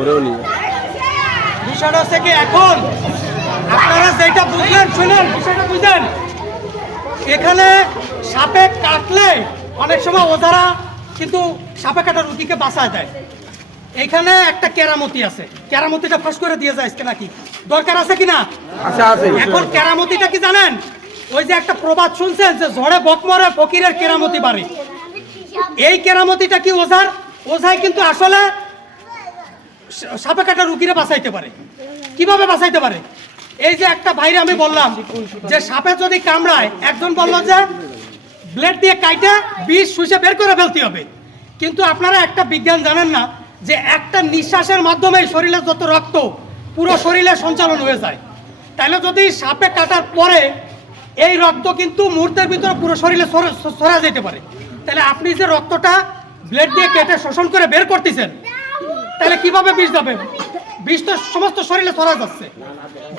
ওরেও নিয়ে বিষয়টা হচ্ছে কি এখন আপনারা যেটা বুঝলেন শুনেন বিষয়টা বুঝলেন এখানে সাপে কাটলে অনেক সময় ওধারা কিন্তু সাপে কাটা রুগীকে বাঁচায় দেয়। এইখানে একটা কেরামতি আছে। কেরামতিটা ফাঁস করে দিয়ে যায় আজকে নাকি? দরকার আছে কি না? আচ্ছা এখন কেরামতিটা কি জানেন? ওই যে একটা প্রবাদ শুনছেন যে ঝড়ে বকমরে ফকিরের কেরামতি বাড়ে। এই কেরামতিটা কি ওঝার ওঝাই কিন্তু আসলে সাপে কাটা রুগীরা বাঁচাইতে পারে। কীভাবে বাঁচাইতে পারে? এই যে একটা ভাইরে আমি বললাম যে সাপে যদি কামড়ায়, একজন বলল যে ব্লেড দিয়ে কাইটে বিষ শুষে বের করে ফেলতে হবে। কিন্তু আপনারা একটা বিজ্ঞান জানেন না যে একটা নিঃশ্বাসের মাধ্যমে শরীরে যত রক্ত, পুরো শরীরে সঞ্চালন হয়ে যায়। তাহলে যদি সাপে কাটার পরে এই রক্ত কিন্তু মুহূর্তের ভিতরে পুরো শরীরে ছড়া যেতে পারে। তাহলে আপনি যে রক্তটা ব্লেড দিয়ে কেটে শোষণ করে বের করতেছেন তাহলে কীভাবে বিষ যাবে বিষ তো সমস্ত শরীরে ছড়া যাচ্ছে।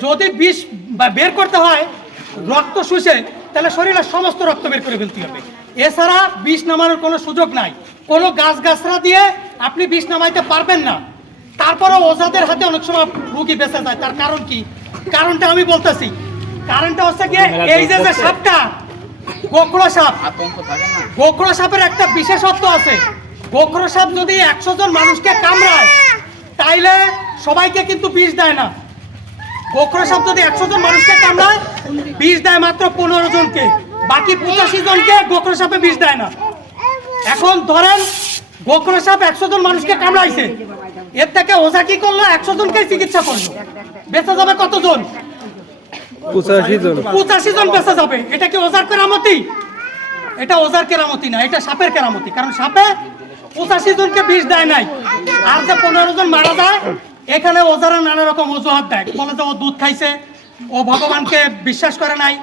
যদি বিষ বের করতে হয় রক্ত শুষে তাহলে শরীরের সমস্ত রক্ত বের করে ফেলতে হবে। এছাড়া বিষ নামানোর কোনো সুযোগ নাই। কোনো গাছ গাছরা দিয়ে আপনি বিষ নামাইতে পারবেন না। তারপরে ওঝাদের হাতে অনেক সময় রুগী বেঁচে যায়। তার কারণ কি? কারণটা আমি বলতেছি। কারণটা হচ্ছে কি এই যে যে সাপটা গোকড়ো সাপ। গোখরো সাপের একটা বিশেষত্ব আছে। গোখরো সাপ যদি একশো জন মানুষকে কামড়ায় তাইলে সবাইকে কিন্তু বিষ দেয় না। গোখরো সাপ যদি একশো জন মানুষকে কামড়ায় বিষ দেয় মাত্র পনেরো জনকে। বাকি পঁচাশি জনকে গোখরো সাপে বিষ দেয় না। এখন ধরেন গোখরো সাপ একশো জন মানুষকে কামড়াইছে। এর থেকে ওঝা কি করল? একশো জনকে চিকিৎসা করল। বেঁচে যাবে কতজন? পঁচাশি জন। পঁচাশি জন বেঁচে যাবে। এটা কি ওজার কেরামতি? এটা ওজার কেরামতি না এটা সাপের কেরামতি। কারণ সাপে পঁচাশি জনকে বিষ দেয় নাই। আর যে পনেরো জন মারা যায়, এখানে ওজারা নানা রকম অজুহাত দেয়। বলে যে ও দুধ খাইছে, ও ভগবানকে বিশ্বাস করে নাই।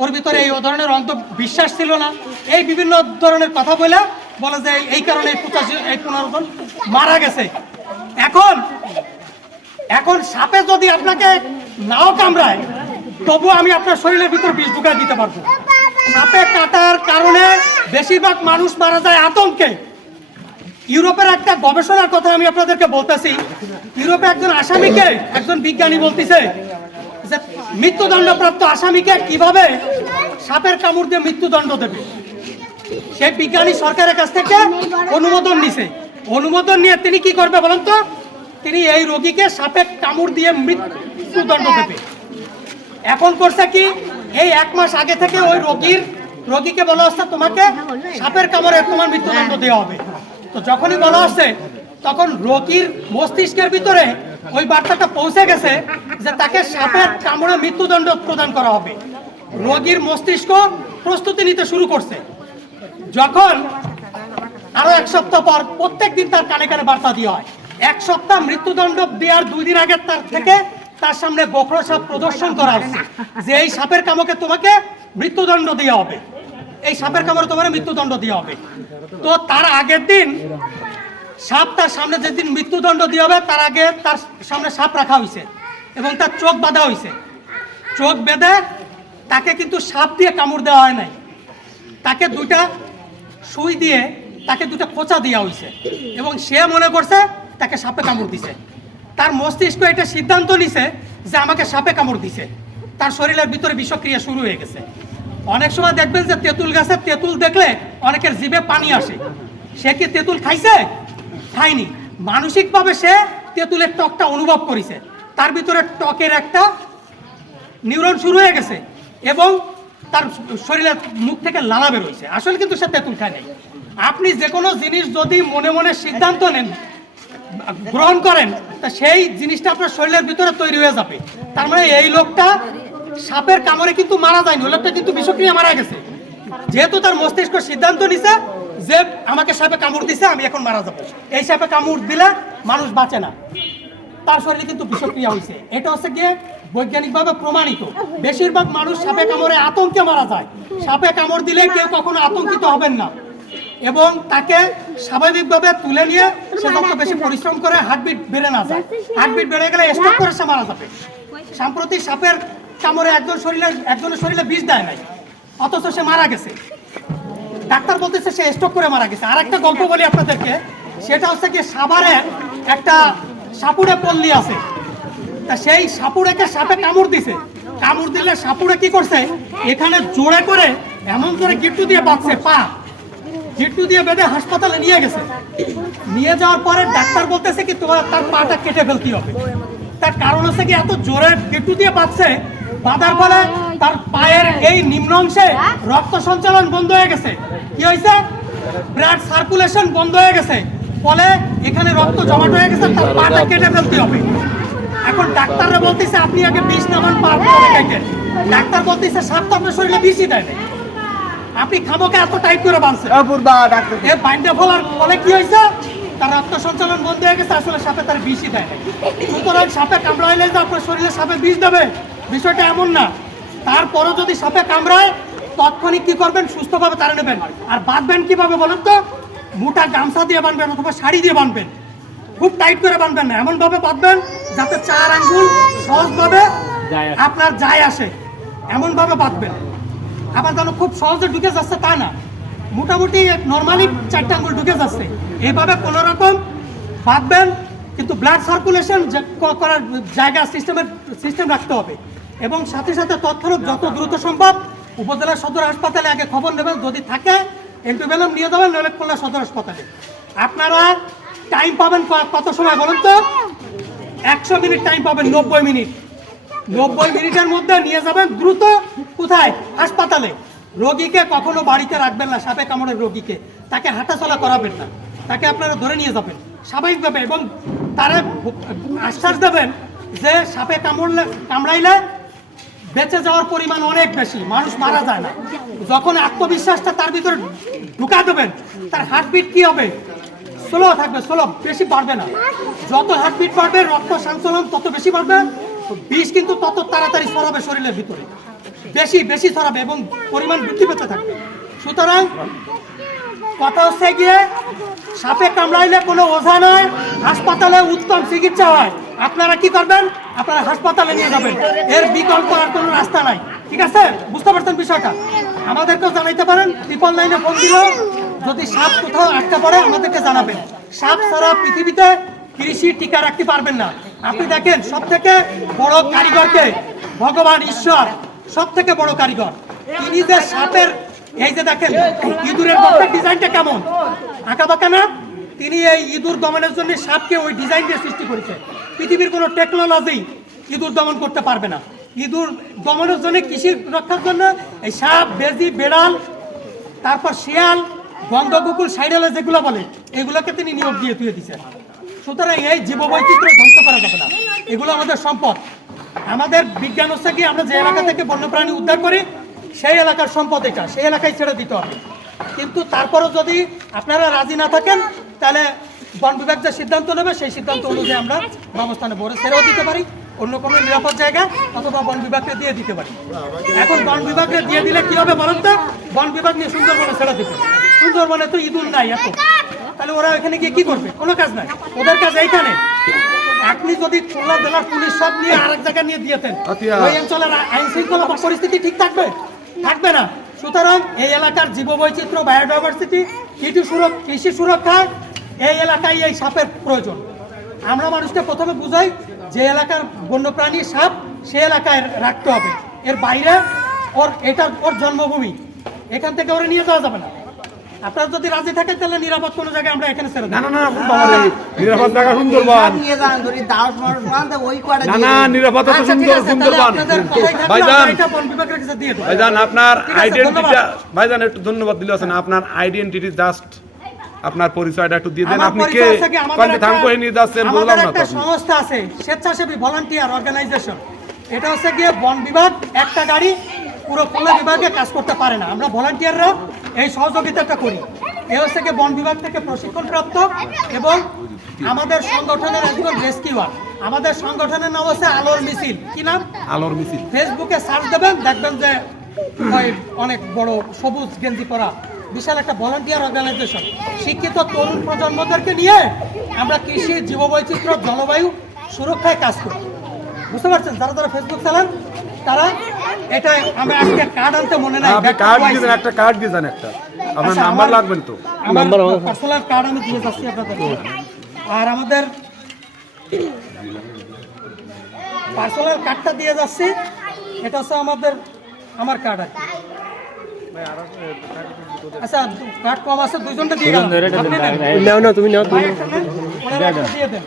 ওর ভিতরে এই ধরনের অন্ত বিশ্বাস ছিল না। এই বিভিন্ন ধরনের কথা বলে বলে যে এই কারণে পঁচাশি, এই পনেরো জন মারা গেছে। এখন এখন সাপে যদি আপনাকে নাও কামড়ায় তবু আমি আপনার শরীরের ভিতর বিষ ঢুকায় দিতে পারব। সাপে কাটার কারণে বেশিরভাগ মানুষ মারা যায় আতঙ্কে। ইউরোপের একটা গবেষণার কথা আমি আপনাদেরকে বলতেছি। ইউরোপে একজন আসামিকে একজন বিজ্ঞানী বলতেছে যে, মৃত্যুদণ্ডপ্রাপ্ত আসামিকে কীভাবে সাপের কামড় দিয়ে মৃত্যুদণ্ড দেবে? সেই বিজ্ঞানী সরকারের কাছ থেকে অনুমোদন নিছে। অনুমোদন নিয়ে তিনি কি করবে বলেন তো? তিনি এই রোগীকে সাপের কামড় দিয়ে মৃত্যুদণ্ড দেবে। এখন করছে কি? এই এক মাস আগে থেকে ওই রোগীর, রোগীকে বলা হচ্ছে তোমাকে সাপের কামড়ে তোমার মৃত্যুদণ্ড দেওয়া হবে। তো যখনই বলা হচ্ছে তখন রোগীর মস্তিষ্কের ভিতরে ওই বার্তাটা পৌঁছে গেছে যে তাকে সাপের কামড়ে মৃত্যুদণ্ড প্রদান করা হবে। রোগীর মস্তিষ্ক প্রস্তুতি নিতে শুরু করছে। যখন আরও এক সপ্তাহ পর প্রত্যেক দিন তার কানে কানে বার্তা দেওয়া হয়। এক সপ্তাহ মৃত্যুদণ্ড দেওয়ার দুই দিন আগে তার থেকে তার সামনে গোখরো সাপ প্রদর্শন করা হচ্ছে। যে এই সাপের কামকে তোমাকে মৃত্যুদণ্ড দেওয়া হবে। এই সাপের কামড়ে তোমার মৃত্যুদণ্ড দেওয়া হবে। তো তার আগের দিন সাপ তার সামনে যেদিন মৃত্যুদণ্ড দেওয়া হবে, তার আগে তার সামনে সাপ রাখা হয়েছে এবং তার চোখ বাঁধা হয়েছে। চোখ বেঁধে তাকে কিন্তু সাপ দিয়ে কামড় দেওয়া হয় নাই। তাকে দুইটা সুই দিয়ে তাকে দুটো খোঁচা দেওয়া হয়েছে এবং সে মনে করছে তাকে সাপে কামড় দিছে। তার মস্তিষ্ক এটা সিদ্ধান্ত নিছে যে আমাকে সাপে কামড় দিছে। তার শরীরের ভিতরে বিষক্রিয়া শুরু হয়ে গেছে। অনেক সময় দেখবেন যে তেঁতুল গাছে তেঁতুল দেখলে অনেকের জিভে পানি আসে। সে কি তেঁতুল খাইছে? খায়নি। মানসিকভাবে সে তেঁতুলের টকটা অনুভব করেছে। তার ভিতরে টকের একটা নিউরন শুরু হয়ে গেছে এবং তার শরীরের মুখ থেকে লালা বেরোইছে আসলে কিন্তু সে তেঁতুল খায় নাই আপনি যে কোনো জিনিস যদি মনে মনে সিদ্ধান্ত নেন, গ্রহণ করেন, তা সেই জিনিসটা আপনার শরীরের ভিতরে তৈরি হয়ে যাবে। তার মানে এই লোকটা সাপের কামড়ে কিন্তু মারা যায়নি ওই লোকটা কিন্তু বিষক্রিয়া মারা গেছে। যেহেতু তার মস্তিষ্ক সিদ্ধান্ত নিছে যে আমাকে সাপে কামড় দিছে, আমি এখন মারা যাব। এই সাপে কামড় দিলে মানুষ বাঁচে না। তার শরীরে কিন্তু বিষক্রিয়া হয়েছে এটা হচ্ছে গিয়ে বৈজ্ঞানিকভাবে প্রমাণিত। বেশিরভাগ মানুষ সাপে কামড়ে আতঙ্কে মারা যায়। সাপে কামড় দিলে কেউ কখনো আতঙ্কিত হবেন না। এবং তাকে স্বাভাবিকভাবে তুলে নিয়ে সে যত বেশি পরিশ্রম করে হার্টবিট বেড়ে না যায়। হার্টবিট বেড়ে গেলে স্ট্রোক করে সে মারা যাবে। সাম্প্রতিক সাপের কামড়ে একজন শরীরে, একজনের শরীরে বিষ দেয় নাই। অথচ সে মারা গেছে। ডাক্তার বলতেছে সে স্ট্রোক করে মারা গেছে। আর একটা গল্প বলি আপনাদেরকে। সেটা হচ্ছে কি সাভারে একটা সাপুড়ে পল্লী আছে। তা সেই সাপুড়েকে সাপে কামড় দিছে। কামড় দিলে সাপুড়ে কি করছে? এখানে জোরে করে এমন করে গিট্টু দিয়ে বাঁধছে, পা। গিট্টু দিয়ে বেঁধে হাসপাতালে নিয়ে গেছে। নিয়ে যাওয়ার পরে ডাক্তার বলতেছে কি, তোমার তার পাটা কেটে ফেলতে হবে। তার কারণ হচ্ছে কি, এত জোরে গিট্টু দিয়ে বাঁধছে বাঁধার ফলে তার পায়ের এই নিম্ন অংশে রক্ত সঞ্চালন বন্ধ হয়ে গেছে। কি হয়েছে? ব্লাড সার্কুলেশন বন্ধ হয়ে গেছে। ফলে এখানে রক্ত জমাট হয়ে গেছে তার পাটা কেটে ফেলতে হবে। এখন ডাক্তাররা বলতেছে আপনি আগে বিষ নামান পার কেটে ডাক্তার বলতেছে সাপ তো আপনার শরীরে বিষই দেয়। আপনি খামোকে এত টাইট করে বাঁধছেন। এ বাইন্ডে ফলার ফলে কি হয়েছে? তার রক্ত সঞ্চালন বন্ধ হয়ে গেছে আসলে সাপে তার বিষই দেয়। সুতরাং সাপে কামড়াইলে যে আপনার শরীরে সাপে বিষ দেবে। বিষয়টা এমন না। তারপরও যদি সাপে কামড়ায় তৎক্ষণিক কি করবেন? সুস্থভাবে তারা নেবেন। আর বাঁধবেন কীভাবে বলেন তো? মোটা গামছা দিয়ে বাঁধবেন অথবা শাড়ি দিয়ে বাঁধবেন খুব টাইট করে বাঁধবেন না। এমনভাবে বাঁধবেন যাতে চার আঙ্গুল সহজভাবে আপনার যায় আসে। এমনভাবে বাঁধবেন আবার যেন খুব সহজে ঢুকে যাচ্ছে তা না। মোটামুটি নর্মালি চারটা আঙ্গুল ঢুকে যাচ্ছে। এইভাবে কোনো রকম বাঁধবেন কিন্তু ব্লাড সার্কুলেশন করার জায়গা সিস্টেমের সিস্টেম রাখতে হবে। এবং সাথে সাথে তৎক্ষণাৎ যত দ্রুত সম্ভব উপজেলা সদর হাসপাতালে আগে খবর নেবেন, যদি থাকে এন্টিভেলম নিয়ে যাবেন নইলে সদর হাসপাতালে। আপনারা টাইম পাবেন কত সময় বলুন তো? একশো মিনিট টাইম পাবেন, নব্বই মিনিট। নব্বই মিনিটের মধ্যে নিয়ে যাবেন দ্রুত কোথায়? হাসপাতালে। রোগীকে কখনো বাড়িতে রাখবেন না, সাপে কামড়ের রোগীকে। তাকে হাঁটাচলা করাবেন না। তাকে আপনারা ধরে নিয়ে যাবেন, স্বাভাবিকভাবে। এবং তারা আশ্বাস দেবেন যে সাপে কামড়লে, কামড়াইলে বেঁচে যাওয়ার পরিমাণ অনেক বেশি, মানুষ মারা যায় না। যখন আত্মবিশ্বাসটা তার ভিতরে ঢুকা দেবেন, তার হার্টবিট কি হবে? স্লো থাকবে স্লো বেশি বাড়বে না। যত হার্টবিট বাড়বে, রক্ত সঞ্চালন তত বেশি বাড়বে, বিষ কিন্তু তত তাড়াতাড়ি ছড়াবে শরীরের ভিতরে। বেশি বেশি ছড়াবে এবং পরিমাণ বৃদ্ধি পেতে থাকবে। সুতরাং কথা হচ্ছে গিয়ে সাপে কামড়াইলে কোনো ওঝা নয় হাসপাতালে উত্তম চিকিৎসা হয়। আপনারা কি করবেন? আপনারা হাসপাতালে নিয়ে যাবেন। এর বিকল্প আর কোনো রাস্তা নাই। ঠিক আছে? বুঝতে পারছেন বিষয়টা? আমাদেরকেও জানাইতে পারেন ট্রিপল লাইনে ফোন দিল যদি সাপ কোথাও আটকা পড়ে, আমাদেরকে জানাবেন। সাপ ছাড়া পৃথিবীতে কৃষি টিকা রাখতে পারবেন না। আপনি দেখেন সব থেকে বড় কারিগরকে ভগবান ঈশ্বর সব থেকে বড় কারিগর। তিনি যে সাপের এই যে দেখেন, ইঁদুরের মধ্যে ডিজাইনটা কেমন? আঁকা বাঁকা না? তিনি এই ইঁদুর দমনের জন্য সাপকে ওই ডিজাইন দিয়ে সৃষ্টি করেছে। পৃথিবীর কোনো টেকনোলজি ইঁদুর দমন করতে পারবে না। ইঁদুর দমনের জন্য কৃষি রক্ষার জন্য এই সাপ, বেজি, বেড়াল, তারপর শিয়াল গন্ধকুকুল সাইডালে যেগুলো বলে, এগুলোকে তিনি নিয়োগ দিয়ে তুলে দিচ্ছেন সুতরাং এই জীববৈচিত্র্য ধ্বংস করা যাবে না। এগুলো আমাদের সম্পদ। আমাদের বিজ্ঞান হচ্ছে কি, আমরা যে এলাকা থেকে বন্যপ্রাণী উদ্ধার করি সেই এলাকার সম্পদ এটা সেই এলাকায় ছেড়ে দিতে হবে। কিন্তু তারপরও যদি আপনারা রাজি না থাকেন তাহলে বন বিভাগ যে সিদ্ধান্ত নেবে সেই সিদ্ধান্ত অনুযায়ী আমরা ব্যবস্থা নেব ওরা ছেড়েও দিতে পারি অন্য কোনো নিরাপদ জায়গা অথবা বন বিভাগকে দিয়ে দিতে পারি। এখন বন বিভাগকে দিয়ে দিলে কি হবে বলেন তো? বন বিভাগ নিয়ে সুন্দরবনে ছেড়ে দিবে সুন্দরবনে তো ইঁদুর নাই এত তাহলে ওরা এখানে গিয়ে কি করবে? কোনো কাজ নাই। ওদের কাজ এইখানে। আপনি যদি খুলনা জেলার পুলিশ সব নিয়ে আরেক জায়গায় নিয়ে দিয়েছেন ওই অঞ্চলের আইন শৃঙ্খলা পরিস্থিতি ঠিক থাকবে? থাকবে না। সুতরাং এই এলাকার জীববৈচিত্র্য বায়োডাইভার্সিটি কৃষি সুরক্ষা কৃষি সুরক্ষা, এই এলাকায় এই সাপের প্রয়োজন। আমরা মানুষকে প্রথমে বুঝাই যে এলাকার বন্যপ্রাণী সাপ সে এলাকায় রাখতে হবে। এর বাইরে ওর এটা ওর জন্মভূমি। এখান থেকে ওরা নিয়ে যাওয়া যাবে না। আপনারা যদি রাজি থাকেন তাহলে নিরাপদ কোনো জায়গায় আমরা এখানে ছেড়ে না না না বাবা রে, নিরাপদ জায়গা সুন্দরবন। নিয়ে যান যদি মানুষ ওই কয়টা না না নিরাপদ তো আচ্ছা, সুন্দর সুন্দরবন। ভাইজান। ভাইজান আপনার আইডেন্টিটি ভাইজান একটু ধন্যবাদ দিলে আছেন আপনার আইডেন্টিটি জাস্ট আপনার পরিচয়টা একটু দিয়ে দেন। আপনি কে? কোনটা থাম করে নিয়ে যাচ্ছেন বললাম না একটা সংস্থা আছে স্বেচ্ছাসেবী ভলান্টিয়ার অর্গানাইজেশন। এটা হচ্ছে গিয়ে বন বিভাগ একটা গাড়ি পুরো খুলনা বিভাগে কাজ করতে পারে না। আমরা ভলান্টিয়াররা এই সহযোগিতাটা করি। এ হচ্ছে গিয়ে বন বিভাগ থেকে প্রশিক্ষণপ্রাপ্ত এবং আমাদের সংগঠনের একজন রেস্কিউয়ার আমাদের সংগঠনের নাম হচ্ছে আলোর মিছিল। কি নাম? আলোর মিছিল। ফেসবুকে সার্চ দেবেন দেখবেন যে অনেক বড় সবুজ গেঞ্জি পরা বিশাল একটা ভলান্টিয়ার অর্গানাইজেশন শিক্ষিত তরুণ প্রজন্মদেরকে নিয়ে আমরা কৃষি জীববৈচিত্র্য জলবায়ু সুরক্ষায় কাজ করি। বুঝতে পারছেন? যারা যারা ফেসবুক চালান তারা এটা আমরা আজকে কার্ড আনতে মনে নাই আপনি কার্ড দিবেন একটা কার্ড দিয়ে একটা। আপনার আচ্ছা, নাম্বার লাগবেন তো। আমার পার্সোনাল কার্ড আমি দিয়ে যাচ্ছি আপনাদের আর আমাদের পার্সোনাল কার্ডটা দিয়ে যাচ্ছি এটা হচ্ছে আমাদের আমার কার্ড আর আচ্ছা কার্ড কম আছে দুইজনটা দিয়ে গেলাম নাও না তুমি নাও তুমি একটা একটা দিয়ে দেন।